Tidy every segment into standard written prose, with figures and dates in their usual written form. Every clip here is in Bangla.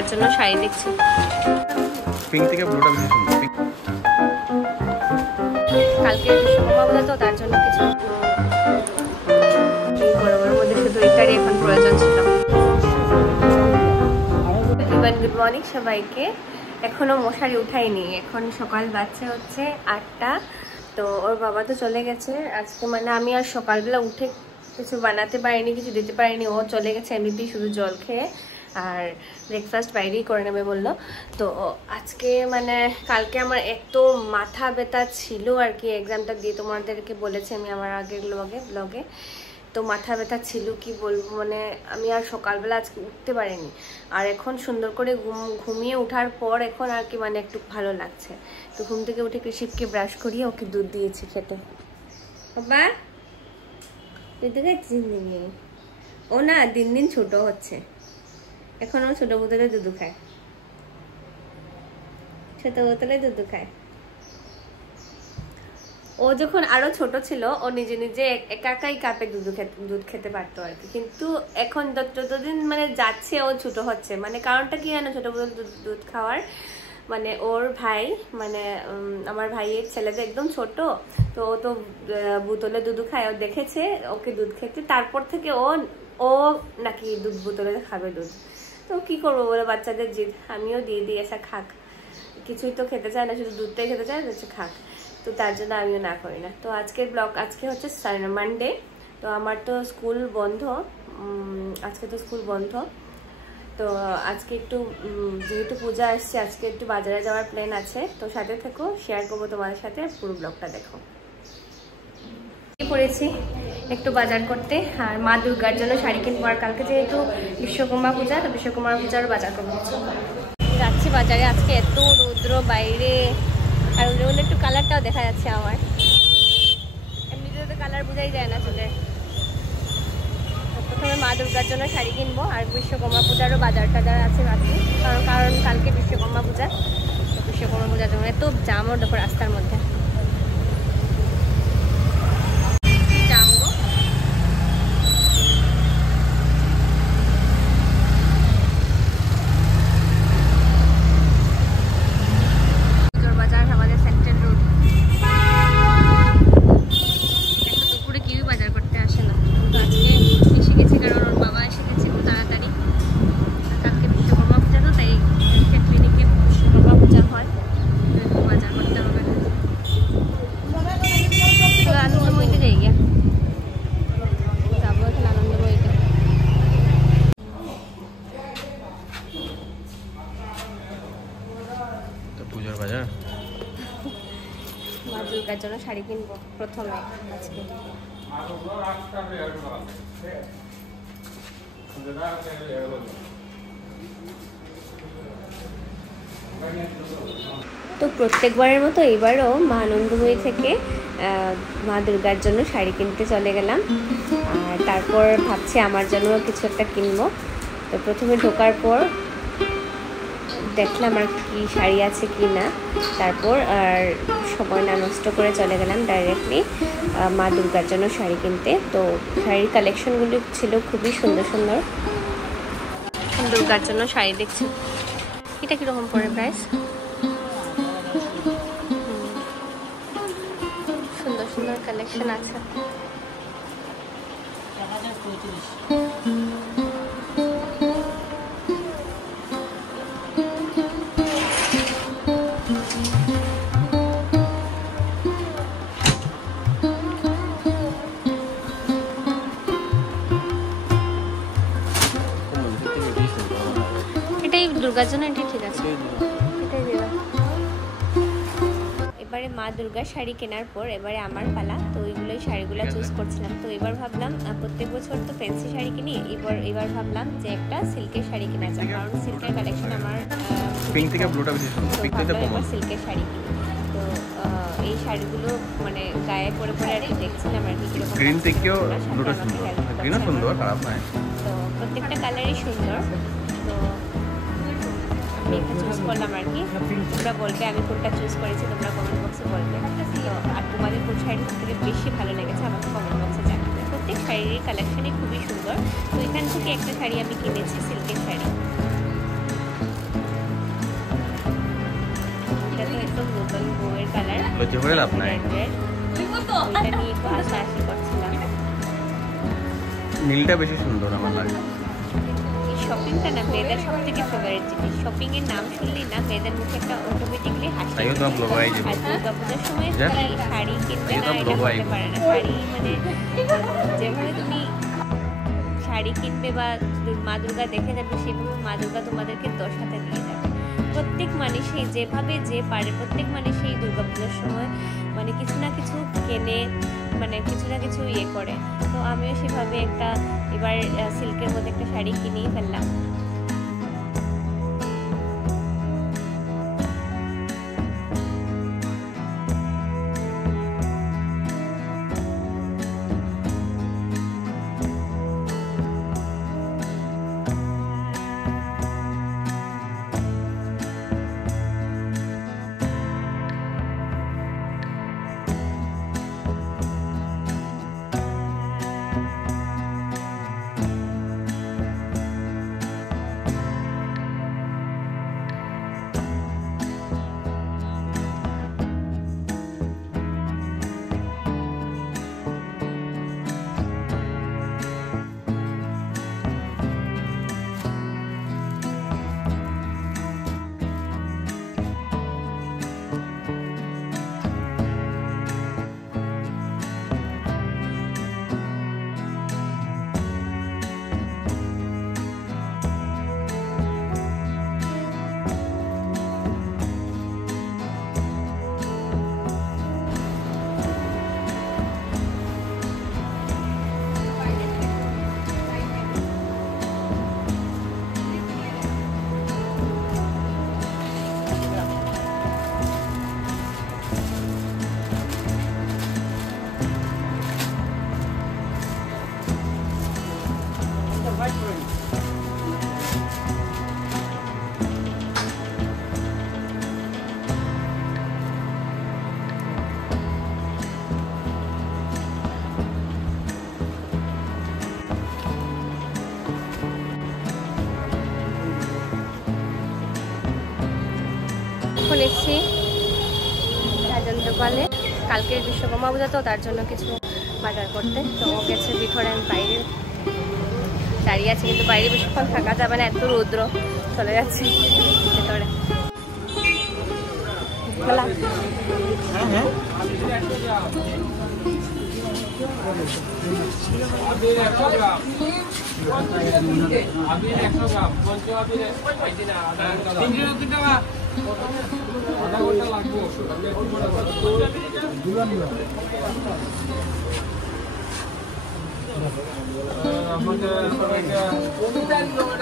দুর্গার জন্য শাড়ি দেখছি। পিঙ্ক থেকে ব্লুটা বেশি সুন্দর। কালকে বিশ্বকর্মা পূজা তো তার জন্য কিছু এই গরমের মধ্যে শুধু এটারই এখন প্রয়োজন ছিল। গুড মর্নিং সবাইকে। এখনো মশারি উঠাইনি, এখন সকাল বাজছে হচ্ছে 8টা। তো ওর বাবা তো চলে গেছে আজকে, মানে আমি আর সকালবেলা উঠে কিছু বানাতে পারিনি, কিছু দিতে পারিনি। ও চলে গেছে এমনিতেই শুধু জল খেয়ে, আর ব্রেকফাস্ট বাইরেই করে নেবে বললো। তো আজকে মানে কালকে আমার এত মাথা ব্যথা ছিল আর কি, এক্সামটা দিয়ে তোমাদেরকে বলেছি আমি আমার আগের ব্লগে। তো মাথা ব্যথা ছিল কি বলবো, মানে আমি আর সকালবেলা আজকে উঠতে পারিনি। আর এখন সুন্দর করে ঘুমিয়ে ওঠার পর এখন আর কি মানে একটু ভালো লাগছে। তো ঘুম থেকে উঠে কৃষিপকে ব্রাশ করিয়ে ওকে দুধ দিয়েছি খেতে। বাবা দুধ খাচ্ছিস নাকি? ও না দিন দিন ছোট হচ্ছে, এখন ও ছোট বোতলে দুধ খায়, ছোট বোতলে দুধ খায়। ও যখন আরো ছোট ছিল ও নিজে নিজে একা একাই কাপে দুধ খেতে পারতো আর কি, কিন্তু এখন যতদিন মানে যাচ্ছে ও ছোট হচ্ছে। মানে কারণটা কি জানো ছোট বোতল দুধ খাওয়ার? মানে ওর ভাই, মানে আমার ভাইয়ের ছেলেদের একদম ছোট, তো ও তো বোতলে দুধ খায়। ও দেখেছে ওকে দুধ খেতে, তারপর থেকে ও নাকি দুধ বোতলে খাবে দুধ। তো কি করবো বলে, বাচ্চাদের জিদ, আমিও দিয়ে দিই এসা খাক, কিছুই তো খেতে চায় না, শুধু দুধটাই খেতে চায়, খাক। তো তার জন্য আমিও না করি না। তো আজকের ব্লগ, আজকে হচ্ছে মানডে, তো আমার তো স্কুল বন্ধ, আজকে তো স্কুল বন্ধ। তো আজকে একটু যেহেতু পূজা আসছে, আজকে একটু বাজারে যাওয়ার প্ল্যান আছে। তো সাথে থেকো, শেয়ার করবো তোমাদের সাথে, পুরো ব্লগটা দেখো। পড়েছি একটু বাজার করতে, আর মা দুর্গার জন্য শাড়ি কিনবো। আর কালকে যেহেতু বিশ্বকর্মা পূজা, তো বিশ্বকর্মা পূজার বাজার করবো। যাচ্ছি বাজারে, আজকে এত রৌদ্র বাইরে, আর ওগুলো একটু কালারটাও দেখা যাচ্ছে আমার, এমনিতে তো কালার বোঝাই যায় না চলে। প্রথমে মা দুর্গার জন্য শাড়ি কিনবো, আর বিশ্বকর্মা পূজারও বাজার টাজার আছে বাকি, কারণ কালকে বিশ্বকর্মা পূজা। তো বিশ্বকর্মা পূজার জন্য এত জামও দেখো রাস্তার মধ্যে। মা দুর্গার জন্য শাড়ি কিনবো প্রথমে আজকে। তো প্রত্যেকবারের মতো এবারও মা আনন্দময়ী থেকে মা দুর্গার জন্য শাড়ি কিনতে চলে গেলাম, আর তারপর ভাবছি আমার জন্য কিছু একটা কিনবো। তো প্রথমে ঢোকার পর দেখলাম আর কি শাড়ি আছে কি না, তারপর আর সময় না নষ্ট করে চলে গেলাম ডাইরেক্টলি মা দুর্গার জন্য শাড়ি কিনতে। তো শাড়ির কালেকশনগুলি ছিল খুবই সুন্দর সুন্দর। দুর্গার জন্য শাড়ি দেখছি, এটা কীরকম পড়ে প্রাইস? সুন্দর সুন্দর কালেকশন আছে। দুর্গার জন্য এটাই ঠিক আছে, এটাই দিলাম। এবারে মা দুর্গার শাড়ি কেনার পর এবারে আমার পালা। তো ওইগুলোই শাড়িগুলো চুজ করছিলাম। তো এবার ভাবলাম প্রত্যেক বছর তো ফ্যান্সি শাড়ি কিনি, এবার ভাবলাম যে একটা সিল্কের শাড়ি কেনা যায়, কারণ সিল্কের কালেকশন আমার পিঙ্ক থেকে ব্লুটা বেশি সুন্দর। এবার সিল্কের শাড়ি কিনি। তো এই শাড়িগুলো মানে গায়ে পরে পরে আর কি দেখছিলাম আর কি কিরকম। গ্রিন থেকেও ব্লুটা সুন্দর, গ্রিনও সুন্দর, খারাপ নয়। তো প্রত্যেকটা কালারই সুন্দর। তো আমি একটা চুজ করলাম আর কি, তোমরা বলবে আমি কোনটা চুজ করেছি, তোমরা কমেন্ট বক্সে বলবে। তো আর তোমাদের কোন শাড়ির থেকে বেশি ভালো লেগেছে আমাকে কমেন্ট বক্সে জানাবে। প্রত্যেক শাড়ির কালেকশনই খুবই সুন্দর। তো এখান থেকে একটা শাড়ি আমি কিনেছি, সিল্কের শাড়ি। নতুন বউয়ের কালার, লজ্জা করে লাভ নাই। ওইটা নিয়ে একটু হাসাহাসি করছিলাম। নীলটা বেশি সুন্দর আমার লাগে। এই শপিংটা না মেয়েদের সব থেকে ফেভারিট জিনিস। শপিং এর নাম শুনলেই না মেয়েদের মুখে একটা অটোমেটিকলি হাসি। তাইও তো ব্লগ আই আর দুর্গাপূজার সময় যা? কি শাড়ি কিনবে তাইও না তো এটা ব্লগ হতে আইব। পারে না। শাড়ি মানে যেভাবে তুমি শাড়ি কিনবে বা মা দুর্গা দেখে যাবে সেভাবে মা দুর্গা তোমাদেরকে 10 হাতে দিয়ে যাবে। প্রত্যেক মানুষই যেভাবে যে পারে প্রত্যেক মানুষই দুর্গাপূজার সময় মানে কিছু না কিছু কেনে, মানে কিছু না কিছু ইয়ে করে। তো আমিও সেভাবে একটা এবার সিল্কের মধ্যে একটা শাড়ি কিনেই ফেললাম। এখন এসছি রাজেন্দ্রপালে, কালকে বিশ্বকর্মা পূজা তো তার জন্য কিছু বাজার করতে। তো ও গেছে ভিতরে, আমি বাইরে দাঁড়িয়ে আছি, কিন্তু বাইরে বেশিক্ষণ থাকা যাবে না, এত রৌদ্র। চলে যাচ্ছি ভেতরে। খোলা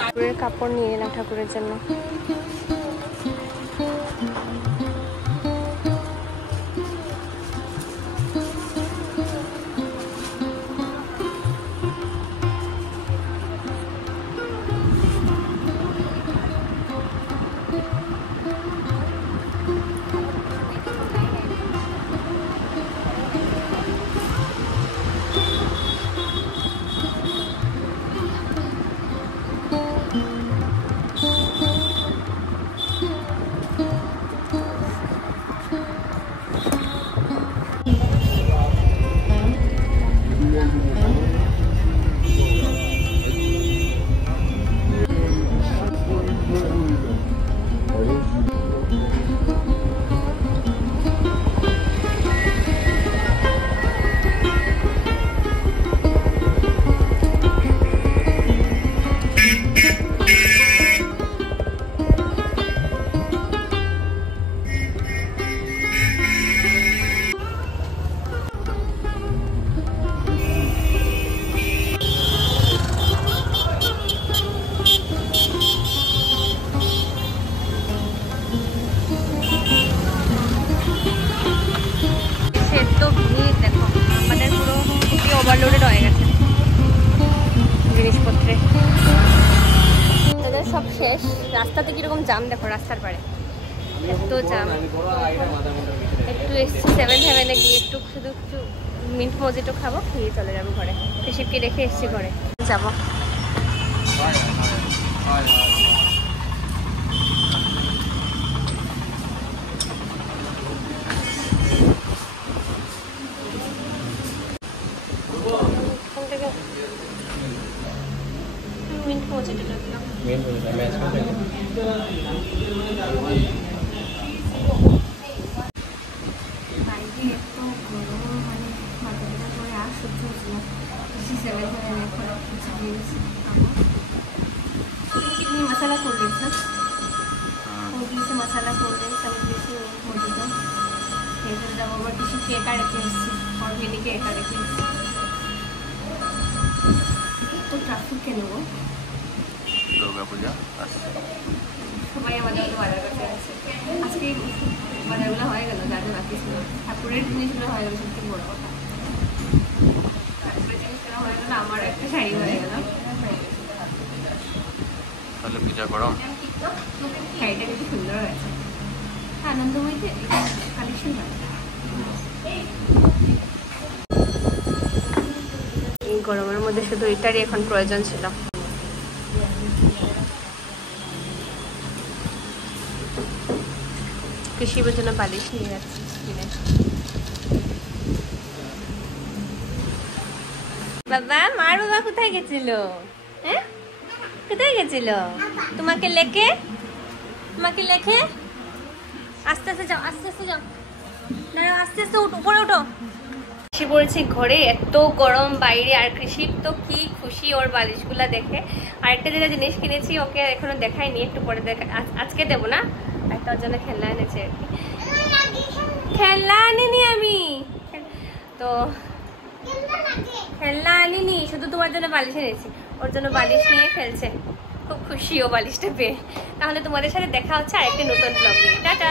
ঠাকুরের কাপড় নিয়ে এলাম ঠাকুরের জন্য। ওভারলোডেড হয়ে গেছে জিনিসপত্রে। তাদের সব শেষ। রাস্তাতে কিরকম জাম দেখো, রাস্তার পাড়ে এত জাম। একটু এসছি 7-Heaven গিয়ে একটু শুধু একটু মিন্ট মজিটো খাবো, খেয়ে চলে যাবো ঘরে। শিবকে রেখে এসছি ঘরে, যাবো। মিনিট পৌঁছাতে লাগলাম। বাইরে এত গরম, মানে বাজারটা করে আর সহ্য হচ্ছে না। হিসেবে ধরে এখন কিছু দিয়েছি कितनी मसाला कोल्ड ड्रिंक्स ना वो दिए मसाला कोल्ड ड्रिंक्स আমি দিয়েছি মধুটা এদের দাম আবার কিছু কেক আর রেখে এসেছি অর্গানিক কেক আর রেখে এসেছি তো ট্রাফিক কেন গো দুর্গা পূজা সবাই আমাদের বাজার করতে আসছে আজকে বাজারগুলো হয়ে গেল যা যা বাকি ছিল ঠাকুরের জিনিসগুলো হয়ে গেল সবথেকে বড় কথা ঠাকুরের জিনিসগুলো হয়ে গেল আমার একটা শাড়ি হয়ে গেল তাহলে পূজা করো শাড়িটা কিন্তু সুন্দর হয়েছে আনন্দময়ীতে কালেকশন হয় এই গরমের মধ্যে শুধু এটারই এখন প্রয়োজন ছিল কৃষির জন্য বালিশ নিয়ে যাচ্ছি বাবা মার বাবা কোথায় গেছিল হ্যাঁ কোথায় গেছিল তোমাকে লেখে আস্তে আস্তে যাও দাঁড়াও আস্তে আস্তে উঠো উপরে উঠো এসে পড়েছি ঘরে এত গরম বাইরে আর কৃষির তো কি খুশি ওর বালিশগুলা দেখে আর একটা যেটা জিনিস কিনেছি ওকে এখনো দেখাইনি একটু পরে আজকে দেবো না একটা ওর জন্য খেলনা এনেছে আর কি খেলনা আনিনি আমি তো খেলনা আনিনি শুধু তোমার জন্য বালিশ এনেছি ওর জন্য বালিশ নিয়ে খেলছে খুব খুশি ও বালিশটা পেয়ে তাহলে তোমাদের সাথে দেখা হচ্ছে আরেকটা নতুন ব্লগ নিয়ে টাটা